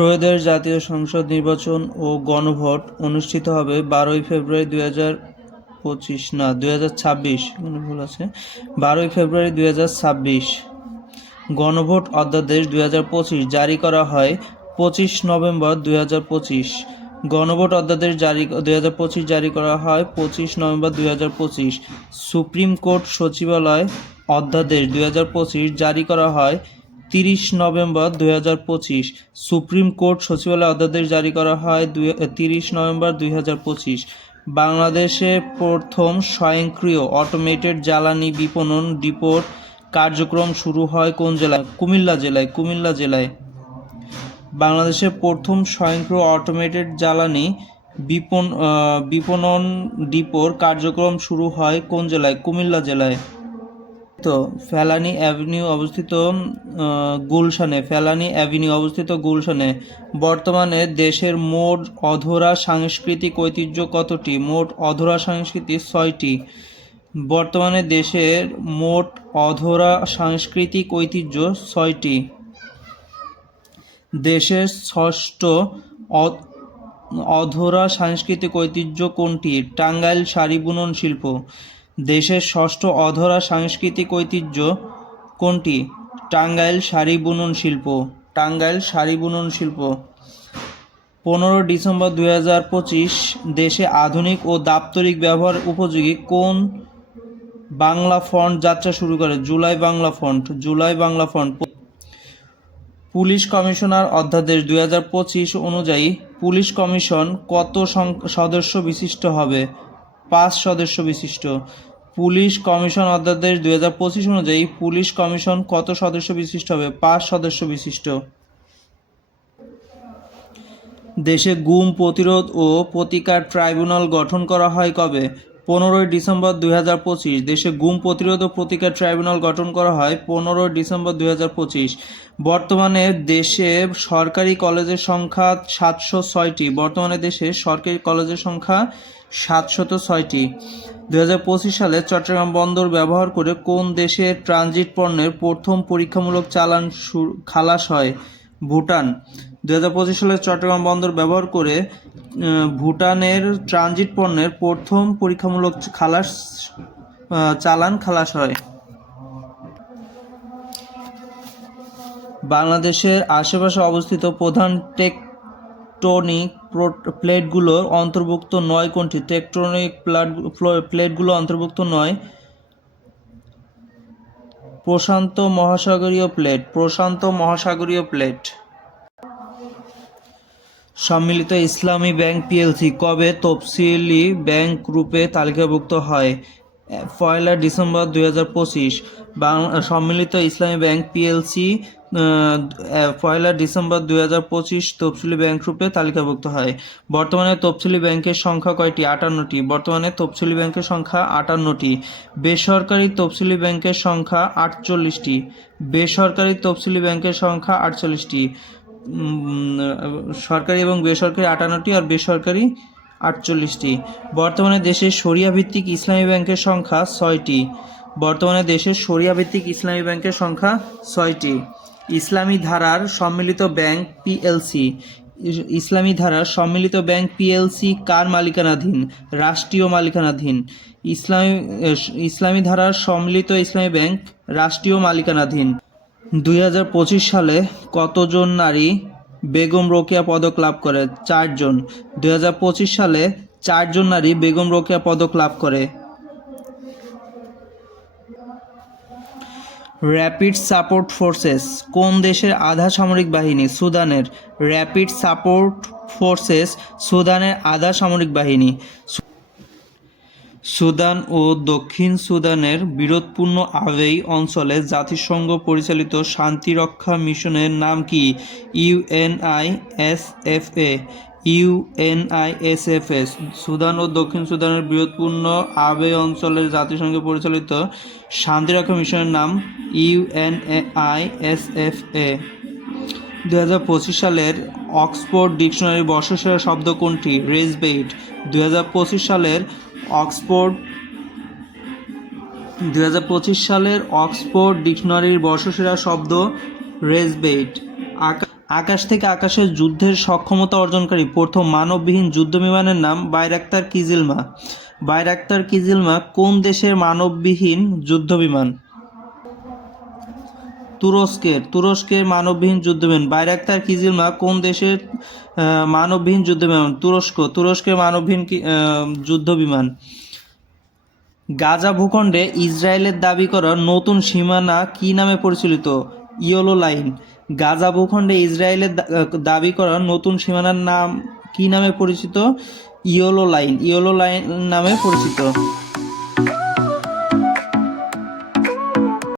ত্রয়োদশ জাতীয় সংসদ নির্বাচন ও গণভোট অনুষ্ঠিত হবে 12 ফেব্রুয়ারি 2025 না 2026, ভুল আছে, 12 ফেব্রুয়ারি 2026। গণভোট অধ্যাদেশ 2025 জারি করা হয় 25 নভেম্বর 2025। গণভোট অধ্যাদেশ 2025 জারি করা হয় 25 নভেম্বর 2025। সুপ্রিম কোর্ট সচিবালয় অধ্যাদেশ 2025 জারি করা হয় 30 নভেম্বর 2025। সুপ্রিম কোর্ট সচিবালয় অধ্যাদেশ জারি করা হয় 30 নভেম্বর 2025। বাংলাদেশে প্রথম স্বয়ংক্রিয় অটোমেটেড জ্বালানি বিপণন ডিপোর কার্যক্রম শুরু হয় কোন জেলায়? কুমিল্লা জেলায়। বাংলাদেশে প্রথম স্বয়ংক্রিয় অটোমেটেড জ্বালানি বিপণন ডিপোর কার্যক্রম শুরু হয় কোন জেলায়? কুমিল্লা জেলায়। তো ফেলানী অ্যাভিনিউ অবস্থিত গুলশানে। বর্তমানে দেশের মোট অধরা সাংস্কৃতিক ঐতিহ্য কতটি? মোট অধরা সংস্কৃতি 6টি। বর্তমানে দেশের মোট অধরা সাংস্কৃতিক ঐতিহ্য 6টি। দেশের ষষ্ঠ অধরা সাংস্কৃতিক ঐতিহ্য কোনটি? টাঙ্গাইল শাড়ি বুনন শিল্প। দেশের ষষ্ঠ অধরা সাংস্কৃতিক ঐতিহ্য কোনটি? টাঙ্গাইল শাড়ি বুনন শিল্প। 15 ডিসেম্বর 2025 দেশে আধুনিক ও দাপ্তরিক ব্যবহার উপযোগী কোন বাংলা ফন্ট যাত্রা শুরু করে? July Bangla font. Police commissioner অধ্যাদেশ 2025 অনুযায়ী পুলিশ কমিশন কত সদস্য বিশিষ্ট হবে? 5 সদস্য বিশিষ্ট। পুলিশ কমিশন অধ্যাদেশ 2025 অনুযায়ী পুলিশ কমিশন কত সদস্য বিশিষ্ট হবে? 5 সদস্য বিশিষ্ট। দেশে গুম প্রতিরোধ ও প্রতিকার ট্রাইব্যুনাল গঠন করা হয় কবে? 15 ডিসেম্বর 2025। দেশে গুম প্রতিরোধ ও প্রতিকার ট্রাইব্যুনাল গঠন করা হয় 15 ডিসেম্বর 2025। বর্তমানে দেশে সরকারি কলেজের সংখ্যা 706টি। 2025 সালে চট্টগ্রাম বন্দর ব্যবহার করে কোন দেশের ট্রানজিট পণ্যের প্রথম পরীক্ষামূলক চালান খালাস হয়? ভুটান। 2025 সালে চট্টগ্রাম বন্দর ব্যবহার করে ভুটানের ট্রানজিট পণ্যের প্রথম পরীক্ষামূলক চালান খালাস হয়। বাংলাদেশের আশেপাশে অবস্থিত প্রধান টেকটোনিক প্লেটগুলোর অন্তর্ভুক্ত নয় কোনটি? টেকটোনিক প্লেটগুলো অন্তর্ভুক্ত নয়। প্রশান্ত মহাসাগরীয় প্লেট। সম্মিলিত ইসলামী ব্যাংক পিএলসি কবে তফসিলি ব্যাংক রূপে তালিকাভুক্ত হয়? 1 ডিসেম্বর 2025। সম্মিলিত ইসলামী ব্যাংক পিএলসি 1 ডিসেম্বর 2025 তফসিলি ব্যাংক রূপে তালিকাভুক্ত হয়। বর্তমানে তফসিলি ব্যাংকের সংখ্যা কয়টি? 58টি। বেসরকারি তফসিলি ব্যাংকের সংখ্যা 48টি। সরকারি এবং বেসরকারি 58টি আর বেসরকারি 48টি। বর্তমানে দেশে শরিয়া ভিত্তিক ইসলামী ব্যাংকের সংখ্যা 6টি। ইসলামী ধারার সম্মিলিত ব্যাংক পিএলসি কার মালিকানাধীন? রাষ্ট্রীয় মালিকানাধীন। ইসলামী ধারার সম্মিলিত ইসলামী ব্যাংক রাষ্ট্রীয় মালিকানাধীন। 2025 সালে কতজন নারী বেগম রোকেয়া পদক লাভ করে? 4 জন। 2025 সালে 4 জন নারী বেগম রোকেয়া পদক লাভ করে। র্যাপিড সাপোর্ট ফোর্সেস কোন দেশের আধা সামরিক বাহিনী? সুদানের। র্যাপিড সাপোর্ট ফোর্সেস সুদানের আধা সামরিক বাহিনী। সুদান ও দক্ষিণ সুদানের বিরোধপূর্ণ আবেই অঞ্চলে জাতিসংঘ পরিচালিত শান্তিরক্ষা মিশনের নাম কি? ইউএনআইএসএফএ। সুদান ও দক্ষিণ সুদানের বিরোধপূর্ণ আবেই অঞ্চলের জাতিসংঘ পরিচালিত শান্তিরক্ষা মিশনের নাম ইউএনআইএসএফএ। 2025 সালের অক্সফোর্ড ডিকশনারি বর্ষসেরা শব্দ কোনটি? রেজবেইট। 2025 সালের অক্সফোর্ড ডিকশনারির বর্ষসেরা শব্দ রেজবেইট। আকাশ থেকে আকাশে যুদ্ধের সক্ষমতা অর্জনকারী প্রথম মানববিহীন যুদ্ধ বিমানের নাম বাইরাক্তার কিজিলমা। বাইরাক্তার কিজিলমা কোন দেশের মানববিহীন যুদ্ধ বিমান? তুরস্কের মানববিহীন যুদ্ধ বিমান। বাইরাক্তার কিজিলমা কোন দেশের মানববিহীন যুদ্ধ বিমান? তুরস্কের মানববিহীন যুদ্ধ বিমান। গাজা ভূখণ্ডে ইসরায়েলের দাবি করা নতুন সীমানা কি নামে পরিচালিত? Yellow line. গাজা ভূখণ্ডে ইসরায়েলের দাবি করা নতুন সীমানার নাম কি নামে পরিচিত? ইয়েলো লাইন নামে পরিচিত।